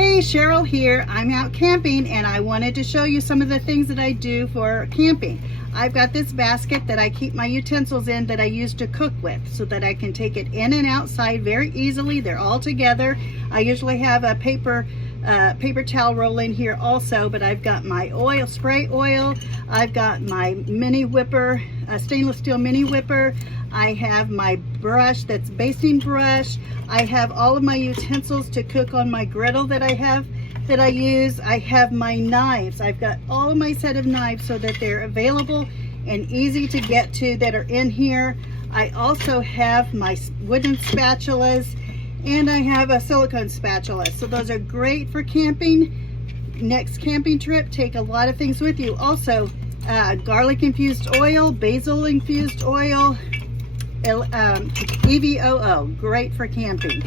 Hey, Cheryl here. I'm out camping and I wanted to show you some of the things that I do for camping. I've got this basket that I keep my utensils in that I use to cook with so that I can take it in and outside very easily. They're all together. I usually have a paper towel roll in here also, but I've got my oil, spray oil. I've got my mini whipper, stainless steel mini whipper. I have my brush, that's basting brush. I have all of my utensils to cook on my griddle that I use. I have my knives. I've got all of my set of knives so that they're available and easy to get to that are in here. I also have my wooden spatulas and I have a silicone spatula. So those are great for camping. Next camping trip, take a lot of things with you. Also, garlic infused oil, basil infused oil, EVOO, great for camping.